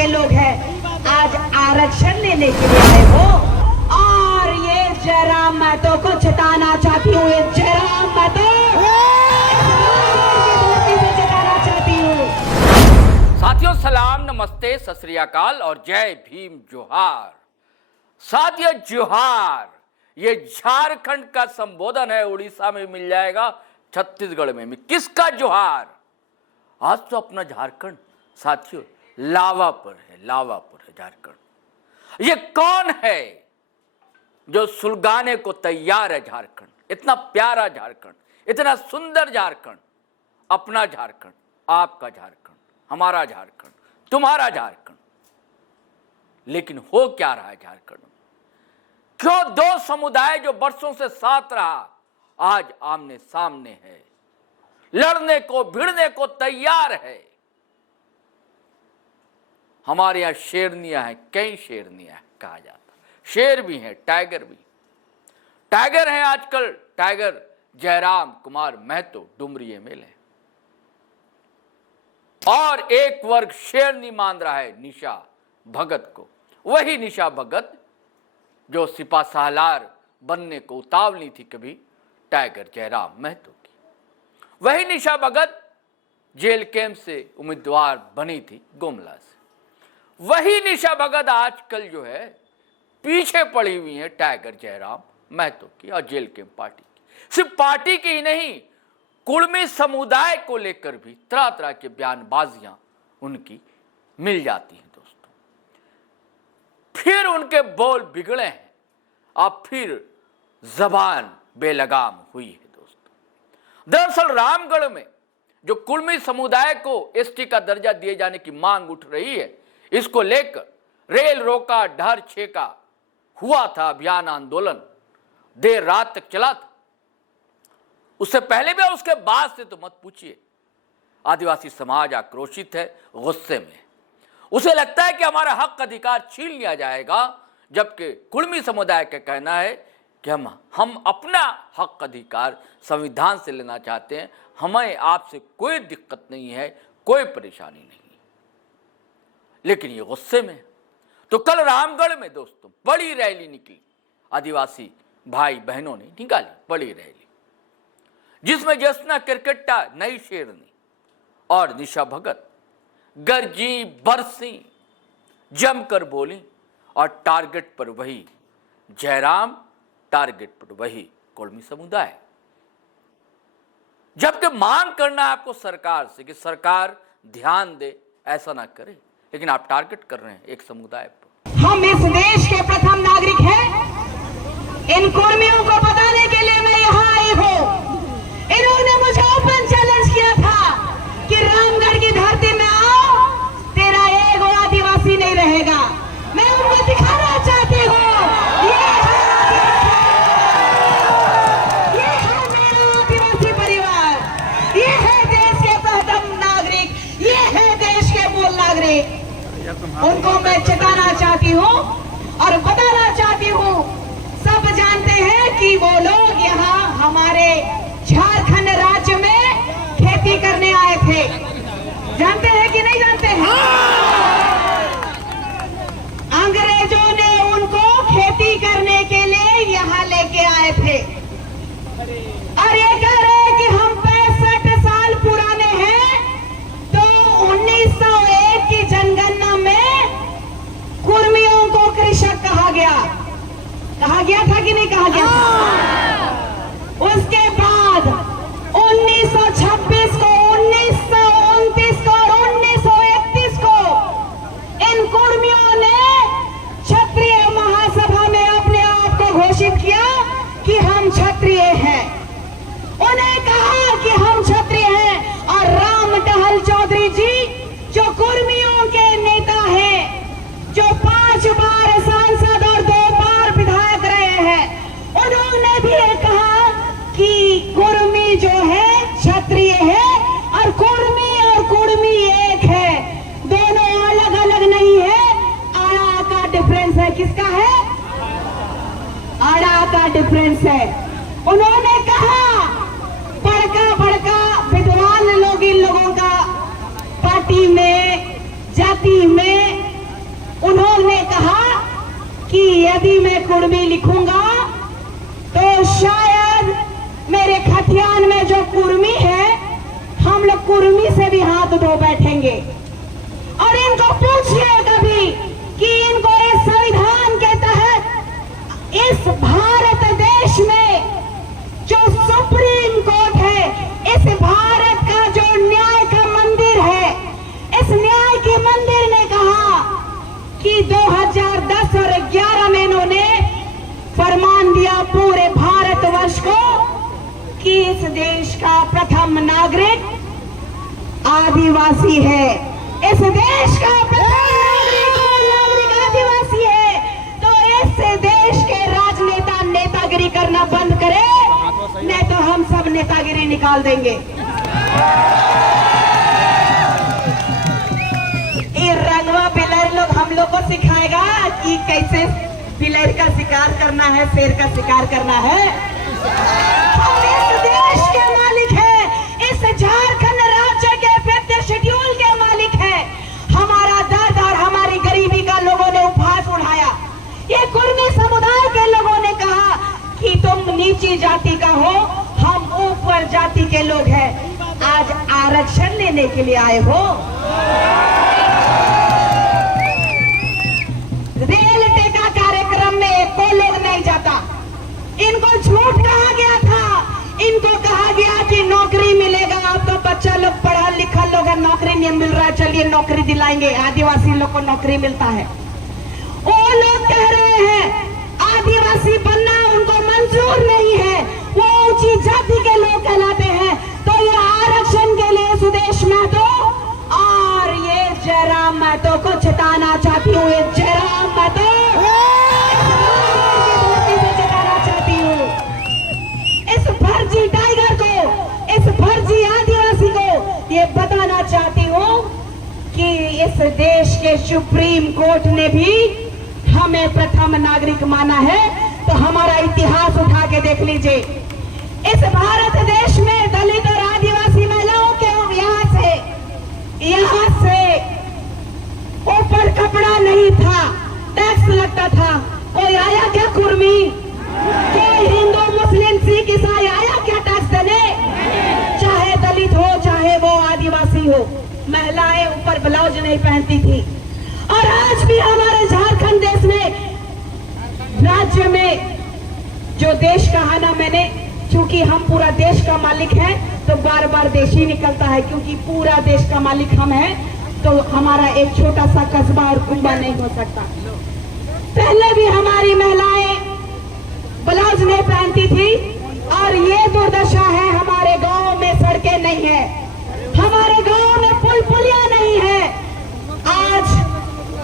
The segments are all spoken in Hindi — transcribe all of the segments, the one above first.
के लोग हैं, आज आरक्षण लेने के लिए आए हो। और ये जयराम महतो को जिताना चाहती हूँ, ये जयराम महतो जिताना चाहती हूँ। साथियों सलाम, नमस्ते, सत श्री अकाल और जय भीम जोहार। साथियों जोहार, ये झारखंड का संबोधन है, उड़ीसा में मिल जाएगा, छत्तीसगढ़ में किसका जोहार। आज तो अपना झारखंड साथियों लावा पर है, लावा पर है झारखंड। ये कौन है जो सुलगाने को तैयार है झारखंड, इतना प्यारा झारखंड, इतना सुंदर झारखंड, अपना झारखंड, आपका झारखंड, हमारा झारखंड, तुम्हारा झारखंड। लेकिन हो क्या रहा है झारखंड में? क्यों दो समुदाय जो वर्षों से साथ रहा आज आमने सामने है, लड़ने को भिड़ने को तैयार है। हमारे यहां शेरनियां हैं, कई शेरनियां हैं कहा जाता, शेर भी हैं, टाइगर भी। टाइगर हैं आजकल, टाइगर जयराम कुमार महतो डुमरी एमएलए, और एक वर्ग शेरनी मान रहा है निशा भगत को। वही निशा भगत जो सिपा सालार बनने को उतावली थी कभी टाइगर जयराम महतो की। वही निशा भगत जेल कैंप से उम्मीदवार बनी थी गुमला से। वही निशा भगत आजकल जो है पीछे पड़ी हुई है टाइगर जयराम महतो की और जेल कैंप पार्टी की। सिर्फ पार्टी की ही नहीं, कुर्मी समुदाय को लेकर भी तरह तरह के बयानबाजियां उनकी मिल जाती हैं दोस्तों। फिर उनके बोल बिगड़े हैं, अब फिर जबान बेलगाम हुई है दोस्तों। दरअसल रामगढ़ में जो कुर्मी समुदाय को एसटी का दर्जा दिए जाने की मांग उठ रही है, इसको लेकर रेल रोका डर छेका हुआ था, अभियान आंदोलन देर रात तक चला था। उससे पहले भी और उसके बाद से तो मत पूछिए। आदिवासी समाज आक्रोशित है, गुस्से में। उसे लगता है कि हमारा हक अधिकार छीन लिया जाएगा, जबकि कुर्मी समुदाय का कहना है कि हम अपना हक अधिकार संविधान से लेना चाहते हैं, हमें आपसे कोई दिक्कत नहीं है, कोई परेशानी नहीं। लेकिन ये गुस्से में। तो कल रामगढ़ में दोस्तों बड़ी रैली निकली, आदिवासी भाई बहनों ने निकाली बड़ी रैली, जिसमें जसना किरकिट्टा नई शेरनी और निशा भगत गरजी बरसी, जमकर बोली, और टारगेट पर वही जयराम, टारगेट पर वही कुर्मी समुदाय। जबकि मांग करना है आपको सरकार से कि सरकार ध्यान दे, ऐसा ना करे, लेकिन आप टारगेट कर रहे हैं एक समुदाय पर। हम इस देश के प्रथम नागरिक हैं। इन कुर्मियों को बताने के लिए मैं यहाँ आई हूँ। इन्होंने मुझे ओपन चैलेंज किया था कि रामगढ़ की धरती में आओ, तेरा एक आदिवासी नहीं रहेगा। मैं उनको दिखाना चाहती हूँ, ये है मेरा आदिवासी परिवार, ये है देश के प्रथम नागरिक, ये है देश के मूल नागरिक। उनको मैं चेताना चाहती हूँ और बताना चाहती हूँ। सब जानते हैं कि वो लोग यहाँ हमारे झारखंड राज्य में खेती करने आए थे। जानते हैं कि नहीं जानते हैं? अंग्रेजों ने उनको खेती करने के लिए यहाँ लेके आए थे और ये कह रहे हैं कि हम 65 साल पुराने हैं। तो 1901 की जनगणना में कुर्मियों को कृषक कहा गया था कि नहीं कहा गया था? उसके बाद 1926 को, 1929 को और 1931 को इन कुर्मियों ने क्षत्रिय महासभा में अपने आप को घोषित किया कि हम क्षत्रिय हैं। उन्हें कहा कि हम क्षत्रिय हैं। और राम टहल चौधरी जी जो कुर्मियों के नेता हैं, जो 5 बार सांसद और 2 बार विधायक रहे हैं, उन्होंने भी ये कहा कि कुर्मी जो है क्षत्रिय है और कुर्मी एक है, दोनों अलग अलग नहीं है। आड़ा का डिफरेंस है। किसका है? आड़ा का डिफरेंस है। उन्होंने कहा बड़का विद्वान लोग इन लोगों का पार्टी में, जाति में यदि मैं कुर्मी लिखूंगा तो शायद मेरे खतियान में जो कुर्मी है, हम लोग कुर्मी से भी हाथ धो बैठेंगे। और इनको पूछिए कभी कि इनको इस संविधान के तहत इस भारत देश में जो सुप्रीम कोर्ट है, इस भारत का जो न्याय का मंदिर है, इस न्याय के मंदिर ने कहा कि 2010 और 11 में इन्होंने फरमान दिया पूरे भारतवर्ष को कि इस देश का प्रथम नागरिक आदिवासी है। इस देश का प्रथम नागरिक आदिवासी है। तो इस देश के राजनेता नेतागिरी करना बंद करे, नहीं तो हम सब नेतागिरी निकाल देंगे। ये रंगवा बिलर लोग हम लोग को सिखाएगा कि कैसे बिलर का शिकार करना है, शेर का शिकार करना है। हम इस देश के मालिक हैं, इस झारखंड राज्य के 5th शेड्यूल के मालिक हैं। हमारा दर्द और हमारी गरीबी का लोगों ने उपहास उठाया। ये कुर्मी समुदाय के लोगों ने कहा कि तुम नीची जाति का हो, हम ऊपर जाति के लोग हैं। आज आरक्षण लेने के लिए आए हो। रेल टेका कार्यक्रम में कोई लोग नहीं जाता। इनको झूठ कहा गया था, इनको कहा गया कि नौकरी मिलेगा, आपका बच्चा लोग पढ़ा लिखा लोग है, नौकरी नहीं मिल रहा है, चलिए नौकरी दिलाएंगे। आदिवासी लोग को नौकरी मिलता है। वो लोग कह रहे हैं आदिवासी बनना उनको मंजूर नहीं है, वो ऊंची जाति के लोग कहलाते हैं। तो ये आरक्षण के लिए सुदेश महतो और ये जयराम महतो को जिताना चाहती हूँ। ये जयराम महतो जिताना चाहती हूँ। इस फर्जी टाइगर को, इस फर्जी आदिवासी को ये बताना चाहती हूँ कि इस देश के सुप्रीम कोर्ट ने भी हमें प्रथम नागरिक माना है। तो हमारा इतिहास उठा के देख लीजिए। इस भारत देश में दलित और आदिवासी महिलाओं के यहाँ से ऊपर कपड़ा नहीं था, टैक्स लगता था। कोई आया क्या कुर्मी? कोई हिंदू मुस्लिम सिख ईसाई आया क्या टैक्स देने? चाहे दलित हो चाहे वो आदिवासी हो, महिलाएं ऊपर ब्लाउज नहीं पहनती थी। और आज भी हमारे झारखंड देश में, राज्य में जो देश कहा ना मैंने, क्योंकि हम पूरा देश का मालिक हैं तो बार बार देश ही निकलता है, क्योंकि पूरा देश का मालिक हम हैं तो हमारा एक छोटा सा कस्बा और कुंबा नहीं हो सकता। पहले भी हमारी महिलाएं ब्लाउज नहीं पहनती थी और ये दुर्दशा है। हमारे गांव में सड़कें नहीं है, हमारे गांव में पुल पुलिया नहीं है। आज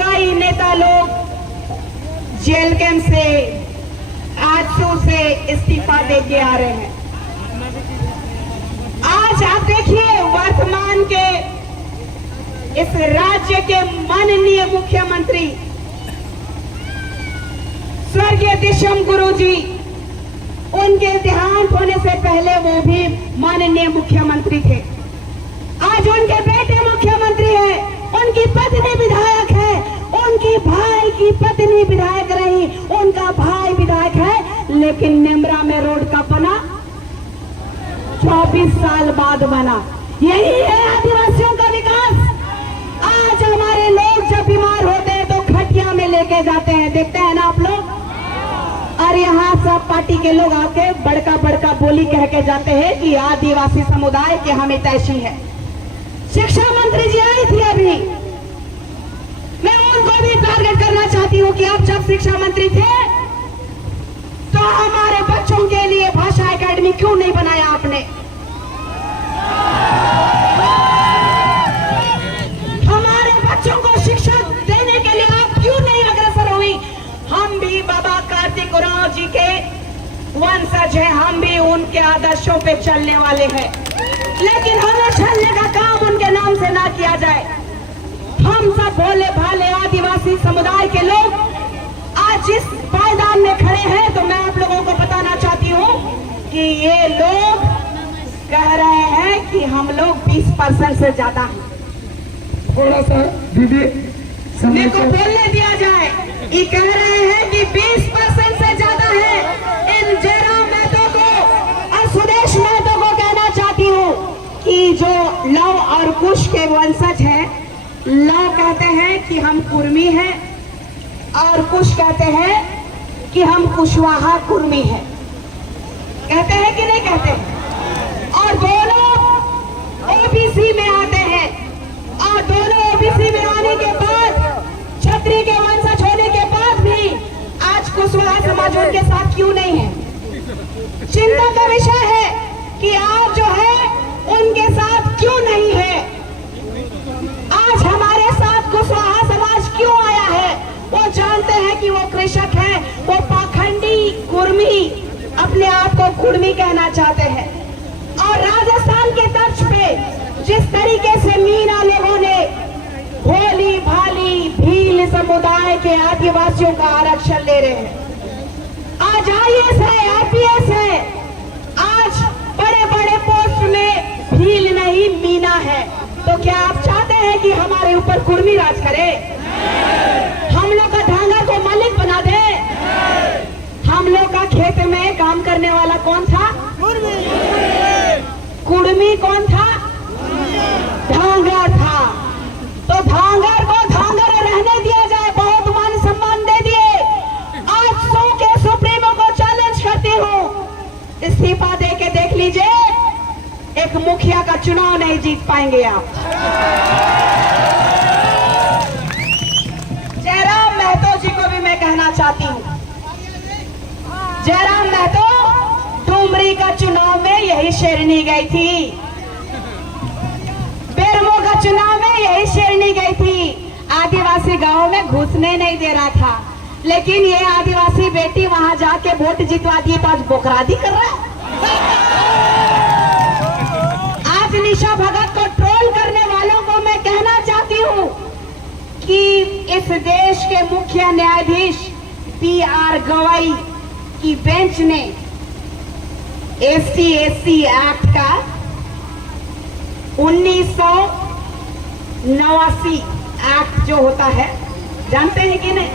कई नेता लोग जेल कैंप से, आजसू से इस्तीफा देके आ रहे हैं। आज आप देखिए वर्तमान के इस राज्य के माननीय मुख्यमंत्री स्वर्गीय दिशम गुरु जी, उनके देहांत होने से पहले वो भी माननीय मुख्यमंत्री थे। आज उनके बेटे मुख्यमंत्री है, उनकी पत्नी विधायक है, उनकी भाई की पत्नी विधायक रही, उनका भाई विधायक है। लेकिन नेमरा में रोड का बना 24 साल बाद बना। यही है आदिवासियों का विकास। आज हमारे लोग जब बीमार होते हैं तो खटिया में लेके जाते हैं, देखते हैं ना आप लोग। और यहाँ सब पार्टी के लोग आके बड़का बड़का बोली कह के जाते हैं कि आदिवासी समुदाय के हमें तैशी है। शिक्षा मंत्री जी आई थी अभी, मैं उनको भी टारगेट करना चाहती हूँ कि आप जब शिक्षा मंत्री थे तो हमारे बच्चों के लिए भाषा एकेडमी क्यों नहीं बनाया आपने? हमारे बच्चों को शिक्षा देने के लिए आप क्यों नहीं अग्रसर हुई? हम भी बाबा कार्तिक उरांव जी के वंशज हैं, हम भी उनके आदर्शों पे चलने वाले हैं। लेकिन हमें चलने का काम उनके नाम से ना किया जाए। हम सब भोले भाले आदिवासी समुदाय के लोग आज जिस पायदान में खड़े हैं, तो मैं आप लोगों को बताना चाहती हूँ कि ये लोग कह रहे हैं कि हम लोग 20% से ज्यादा हैं। थोड़ा सा दीदी मेरे को बोलने दिया जाए। ये कह रहे हैं कि 20% से ज्यादा है। इन जयराम महतो को और सुदेश महतो को कहना चाहती हूँ कि जो लव और कुश के वंशज हैं, लव कहते हैं कि हम कुर्मी हैं और कुश कहते हैं कि हम कुशवाहा कुर्मी हैं। कहते हैं कि नहीं कहते हैं? और दोनों ओबीसी में आते हैं और दोनों ओबीसी में आने के बाद क्षत्रिय के वंशज होने के बाद भी आज कुशवाहा समाज उनके साथ क्यों नहीं है? चिंता का विषय है कि आज जो है उनके साथ क्यों नहीं है। आज हमारे साथ कुशवाहा समाज क्यों आया है? वो जानते हैं कि वो कृषक है, वो पाखंडी कुर्मी अपने आप को कुर्मी कहना चाहते हैं। और राजस्थान के तर्ज पे जिस तरीके से मीना लोगों ने भोली भाली भील समुदाय के आदिवासियों का आरक्षण ले रहे हैं। आज IAS है, IPS है, आज बड़े बड़े पोस्ट में भील नहीं मीना है। तो क्या आप चाहते हैं कि हमारे ऊपर कुर्मी राज करे? हम लोग का ढांगा को मालिक बना दे? हम लोग का खेत में काम करने वाला कौन था? कुर्मी कौन था? ढांगर था। तो ढांगर को ढांगर रहने दिया जाए, बहुत मान सम्मान दे दिए। आज 100 के सुप्रीमो को चैलेंज करती हूँ, इस्तीफा दे के देख लीजिए, एक मुखिया का चुनाव नहीं जीत पाएंगे आप। जयराम महतो जी को भी मैं कहना चाहती हूँ, जयराम महतो डुमरी का चुनाव में यही शेरनी गई थी, बेरमो का चुनाव में यही शेरनी गई थी। आदिवासी गांव में घुसने नहीं दे रहा था, लेकिन ये आदिवासी बेटी वहां जाके वोट जितवा दिए तो आज बोकरादी कर रहा है। आज निशा भगत को ट्रोल करने वालों को मैं कहना चाहती हूँ कि इस देश के मुख्य न्यायाधीश PR गवई की बेंच ने SC/SC एक्ट का 1989 एक्ट जो होता है, जानते हैं कि नहीं?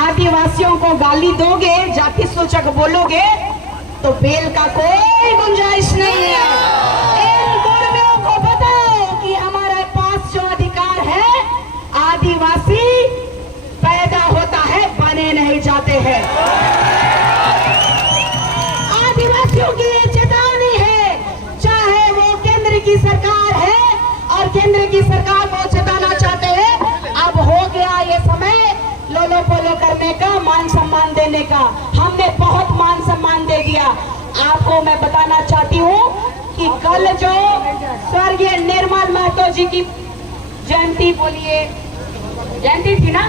आदिवासियों को गाली दोगे, जाति सूचक बोलोगे तो बेल का कोई गुंजाइश नहीं है। इन कुर्मियों को बताओ कि हमारे पास जो अधिकार है, आदिवासी पैदा होता है, बने नहीं जाते हैं। आदिवासियों की ये चेतावनी है, चाहे वो केंद्र की सरकार है और केंद्र की सरकार को चेताना चाहते हैं। अब हो गया ये समय लोलो पोलो करने का, मान सम्मान देने का। हमने बहुत मान सम्मान दे दिया। आपको मैं बताना चाहती हूँ कि कल जो स्वर्गीय निर्मल महतो जी की जयंती, बोलिए जयंती थी ना,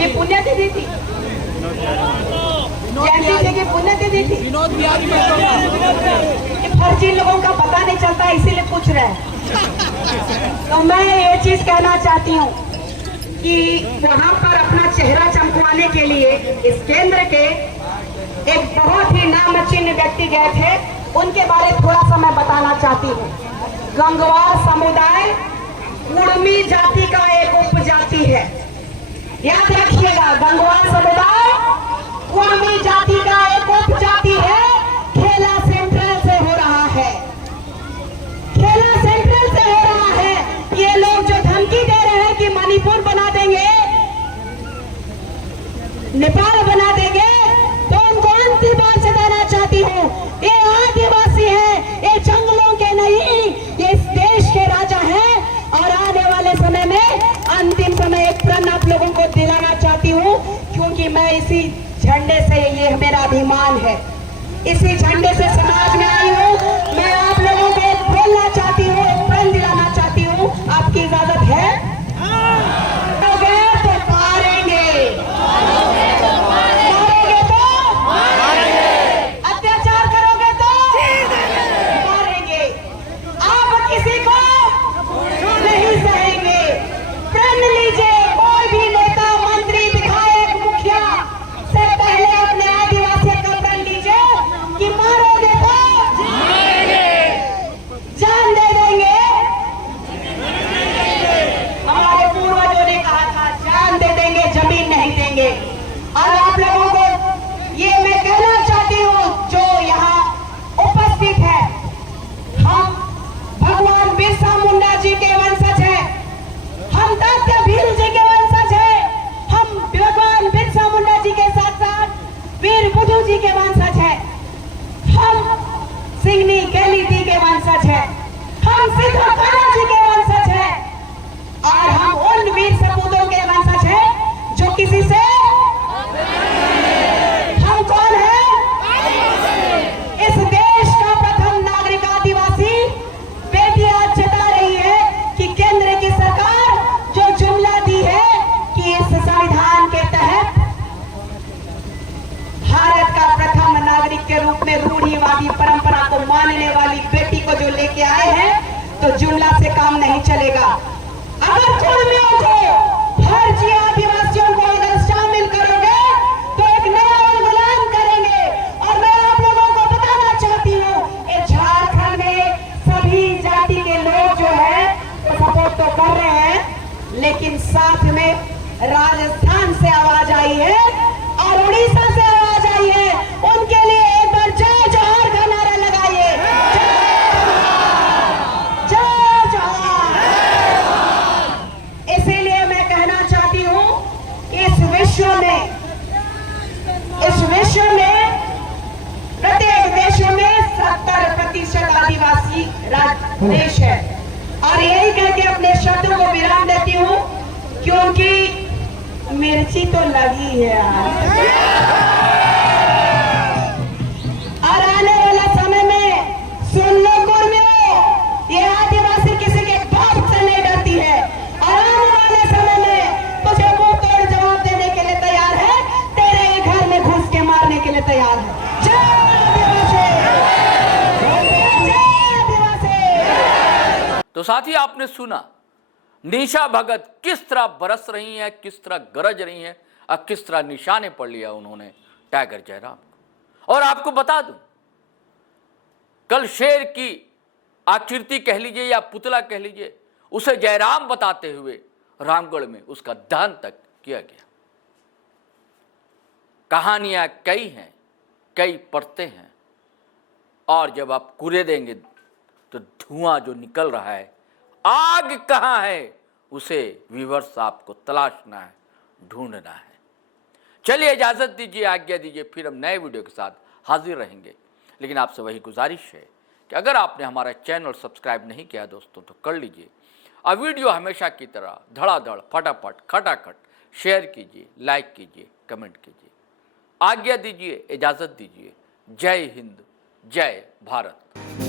ये पुण्यतिथि थी, जयंती थी कि पुण्यतिथि थी? फर्जी लोगों का पता नहीं चलता, इसीलिए पूछ रहे हैं। तो मैं ये चीज कहना चाहती हूँ कि वहां पर अपना चेहरा चमकवाने के लिए इस केंद्र के एक बहुत ही नामचीन व्यक्ति गए थे, उनके बारे थोड़ा सा मैं बताना चाहती हूँ। गंगवार समुदाय कुर्मी जाति का एक उपजाति है, याद रखिएगा। गंगवार समुदाय कुर्मी जाति का एक उपजाति है। खेला सेंट्रल से हो रहा है, खेला सेंट्रल से हो रहा है। ये लोग जो धमकी दे रहे हैं कि मणिपुर बना देंगे, नेपाल बना देंगे, तो उनको अंतिम बार चेताना चाहती हूँ, ये आदिवासी है, ये जंगलों के नहीं, ये इस देश के राजा हैं। और आने वाले समय में अंतिम समय एक प्रण आप लोगों को दिलाना चाहती हूँ, क्योंकि मैं इसी झंडे से, ये मेरा अभिमान है, इसी झंडे से समाज में आई हूँ। मैं आप लोगों को बोलना चाहती हूँ, एक प्रण दिलाना चाहती हूँ, आपकी इजाजत है? तो मारेंगे, मारोगे तो अत्याचार करोगे तो मारेंगे, आप किसी को नहीं सहेंगे। प्रण लीजिए, कोई भी नेता, मंत्री, विधायक, मुखिया से पहले अपने आदिवासी का प्रण लीजिए कि मारोगे तो जान दे देंगे, लेके आए हैं तो जुमला से काम नहीं चलेगा। अगर कुर्मियों को, फर्जी आदिवासियों को अगर शामिल करोगे तो एक नया इंकलाब करेंगे। और मैं आप लोगों को बताना चाहती हूँ, ये झारखंड में सभी जाति के लोग जो है वो सपोर्ट तो कर रहे हैं, लेकिन साथ में राजस्थान से आवाज आई है और उड़ीसा से आवाज आई है। उनके लिए एक बार जय जोहार का नारा लगाइए। जय जोहार। इसीलिए मैं कहना चाहती हूँ कि इस विश्व में प्रत्येक देशों में 70% आदिवासी देश है। और यही कह के अपने शब्दों को विराम देती हूँ, क्योंकि मिर्ची तो लगी है यार। और आने वाला समय में सुन लो कुर्मियों, ये आदिवासी किसी के बाप से नहीं डरती है। और आने वाले समय में तुझे मुंह तोड़ जवाब देने के लिए तैयार है, तेरे ही घर में घुस के मारने के लिए तैयार है। जय आदिवासी, जय आदिवासी। तो साथी, आपने सुना निशा भगत किस तरह बरस रही हैं, किस तरह गरज रही हैं और किस तरह निशाने पड़ लिया उन्होंने टाइगर जयराम को। और आपको बता दूं, कल शेर की आकृति कह लीजिए या पुतला कह लीजिए, उसे जयराम बताते हुए रामगढ़ में उसका दहन तक किया गया। कहानियां कई हैं, कई परतें हैं, और जब आप कुरेदेंगे तो धुआं जो निकल रहा है, आग कहां है, उसे व्यूअर्स आपको तलाशना है, ढूंढना है। चलिए इजाजत दीजिए, आज्ञा दीजिए, फिर हम नए वीडियो के साथ हाजिर रहेंगे। लेकिन आपसे वही गुजारिश है कि अगर आपने हमारा चैनल सब्सक्राइब नहीं किया दोस्तों तो कर लीजिए, और वीडियो हमेशा की तरह धड़ाधड़ फटाफट खटाखट शेयर कीजिए, लाइक कीजिए, कमेंट कीजिए। आज्ञा दीजिए, इजाजत दीजिए। जय हिंद, जय भारत।